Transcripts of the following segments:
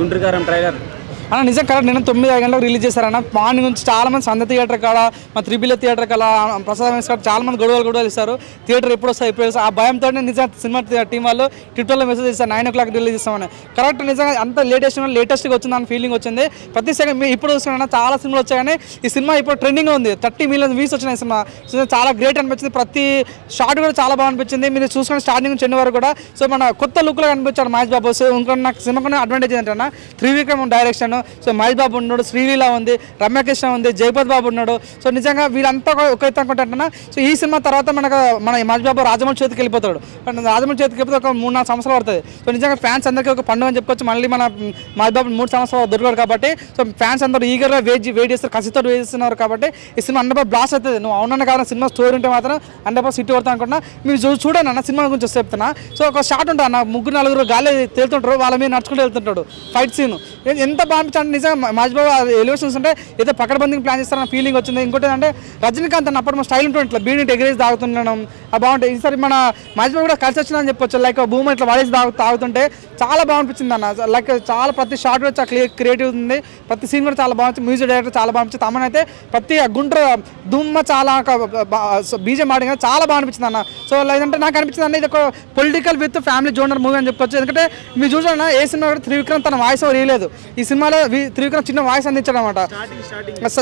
గుండ్రగారం trailer అన్న నిజం correct. నిన్న 9 గంటలకు రిలీజ్ చేశారన్న. మార్నింగ్ నుంచి చాలా మంది సంద థియేటర్ కాడ, మా త్రిబిల్ థియేటర్ కాడ, ప్రసాద్ కాడ చాలా మంది గొడవలు ఇస్తారు. థియేటర్ ఎప్పుడు వస్తాయి ఆ భయంతో నిజం సినిమా టీం వాళ్ళు ట్విట్టర్లో మెసేజ్ ఇస్తారు 9 o'clock రిలీజ్ చేస్తామని. కరెక్ట్ నిజంగా అంత లేటెస్ట్గా వచ్చిందని ఫీలింగ్ వచ్చింది. ప్రతి సెకండ్ ఇప్పుడు చూసుకున్నా చాలా సినిమాలు వచ్చాయి కానీ ఈ సినిమా ఇప్పుడు ట్రెండింగ్ ఉంది. 30 million వ్యూస్ వచ్చినాయి సినిమా. చాలా గ్రేట్ అనిపించింది. ప్రతి షాట్ కూడా చాలా బాగా అనిపించింది. మీరు చూసుకుని స్టార్టింగ్ నుంచి ఎండ్ వరకు కూడా సో మన కొత్త లుక్లో కనిపించాడు మహేష్ బాబు. సో ఇంకో నాకు సినిమా అడ్వాంటేజ్ ఏంటన్నా త్రివిక్రమ్ డైరెక్షన్. సో మహేష్ బాబు ఉన్నాడు, శ్రీలీల ఉంది, రమ్యకృష్ణ ఉంది, జయపత్ బాబు ఉన్నాడు. సో నిజంగా వీళ్ళంతా ఒక ఎత్తు అనుకుంటున్నా. సో ఈ సినిమా తర్వాత మన మహేష్ బాబు రాజమౌళి చేతికి వెళ్ళిపోతాడు. రాజమౌళి చేతికి వెళ్ళిపోతే ఒక 3-4 సంవత్సరాలు పడుతుంది. సో నిజంగా ఫ్యాన్స్ అందరికీ ఒక పండుగ అని చెప్పుకోవచ్చు. మళ్ళీ మన మహేష్ బాబు 3 సంవత్సరాలు దొరకడు కాబట్టి సో ఫ్యాన్స్ అందరూ ఈగర్గా వెయిట్ చేస్తారు, కసితో వెయిట్ చేస్తున్నారు. కాబట్టి ఈ సినిమా 100% బ్లాస్ట్ అవుతుంది. నువ్వు అవునన్న కాదు సినిమా స్టోరీ ఉంటే మాత్రం 100% సిటీ కొడతా అనుకుంటున్నా. మీరు చూడండి అన్న సినిమా గురించి చెప్తున్నా. సో ఒక షాట్ ఉంటుంది అన్న, 3-4 గాలి తేలుతుంటారు, వాళ్ళ మీద నడుచుకుంటూ వెళ్తుంటాడు. ఫైట్ సీన్ ఎంత బాగా అనిపించింది. నిజంగా మహేష్ బాబు ఎలివేషన్స్ ఉంటే ఏదో పకడ్బందీకి ప్లాన్ చేస్తారన్న ఫీలింగ్ వచ్చింది. ఇంకోటి ఏంటంటే రజనీకాంత్ అన్న అప్పుడు స్టైల్ ఉంటుంది, ఇట్లా బీడీ ఎగరేసి తాగుతుండడం బాగుంటుంది. ఈసారి మన మహేష్ బాబు కూడా కలిసి వచ్చిందని చెప్పొచ్చు. లైక్ భూమి ఇట్లా వాడేసి తాగుతుంటే చాలా బాగా అనిపించింది అన్న. లైక్ చాలా ప్రతి షాట్ కూడా చాలా క్రియేటివ్ ఉంది. ప్రతి సీన్ కూడా చాలా బాగుంది. మ్యూజిక్ డైరెక్టర్ చాలా బాగా అనిపించింది. తమన్ అయితే ప్రతి గుండ్ర దుమ్మ చాలా బీజం ఆడి చాలా బాగా అనిపించింది అన్న. సో లేదంటే నాకు అనిపించింది అన్న ఇది ఒక political with family genre movie అని చెప్పొచ్చు. ఎందుకంటే మీరు చూసారన్న ఏ సినిమా కూడా త్రివిక్రమ్ తన వాయిస్ ఓవర్ వేయలేదు. ఈ సినిమాలో త్రివిక్రమ్ చిన్న వాయిస్ అందించాడు అనమాట.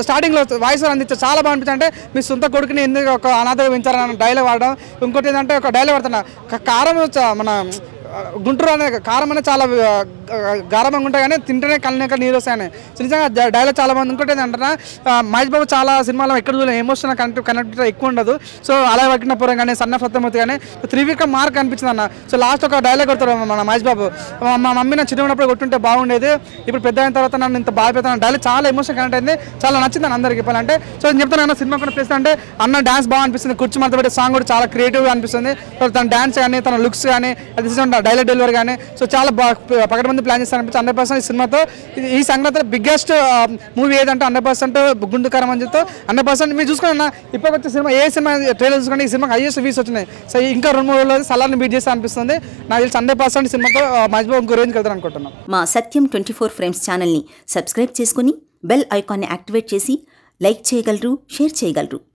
స్టార్టింగ్లో వాయిస్ ఓవర్ అందించాడు, చాలా బాగా అనిపించింది. అంటే మీ సొంత కొడుకుని ఎందుకు ఒక అనాథగా పెంచారని డైలాగ్ వాడడం. ఇంకోటి ఏంటంటే ఒక డైలాగ్ వాడుతున్నా, కారం మన గుంటూరు అనే కారం అనేది చాలా గారమంగా ఉంటాయి కానీ తింటేనే కళ్ళనిక నీరు వస్తాయని. నిజంగా డైలాగ్ చాలా బాగుంది. ఇంకోటి ఏంటంటే మహేష్ బాబు చాలా సినిమాలో ఎక్కడ చూడలేదు ఎమోషనల్ కనెక్ట్ ఎక్కువ ఉండదు. సో అలా వకినపురం కానీ సన్న సత్యమూర్తి కానీ త్రివిక్రమ్ మార్క్ అనిపించింది అన్న. సో లాస్ట్ ఒక డైలాగ్ కొడతాడు మన మహేష్ బాబు, మా మమ్మీ నా చిన్నప్పుడు కొట్టుంటే బాగుండేది, ఇప్పుడు పెద్ద అయిన తర్వాత నన్ను ఇంత బాగా పెడతాను. డైలాగ్ చాలా ఎమోషనల్ కనెక్ట్ అయింది, చాలా నచ్చింది అని అందరికి చెప్పాలంటే. సో నేను చెప్తాను అన్న సినిమా కూడా ప్లేస్ అంటే అన్న డాన్స్ బాగా అనిపిస్తుంది. కుర్చీ మధ్య పెట్టే సాంగ్ కూడా చాలా క్రియేటివ్గా అనిపిస్తుంది. తన డాన్స్ కానీ తన లుక్స్ కానీ అది డైలాగ్ డెలివరీ కానీ సో చాలా పకడ్బందీ ప్లాన్ చేస్తాను అనిపించి 100% ఈ సినిమాతో ఈ సంక్రాంతి బిగ్గెస్ట్ మూవీ ఏదంటే 100% గుండుకారం అని చెప్తే 100% మీరు చూసుకున్నా ఇప్పటికి వచ్చే సినిమా ఏ సినిమా ట్రైలర్ చూసుకుంటే ఈ సినిమాకి హైయెస్ట్ వ్యూస్ వచ్చినాయి. సో ఇంకా 2-3 రోజులు సలార్ని బీట్ చేస్తా అనిపిస్తుంది. నాకు తెలిసి 100% సినిమాతో మహేష్ బాబు ఇంకో రేంజ్కి వెళ్తాను అనుకుంటున్నాను. మా సత్యం 24 ఫ్రేమ్స్ ఛానల్ని సబ్స్క్రైబ్ చేసుకుని బెల్ ఐకాన్ని యాక్టివేట్ చేసి లైక్ చేయగలరు, షేర్ చేయగలరు.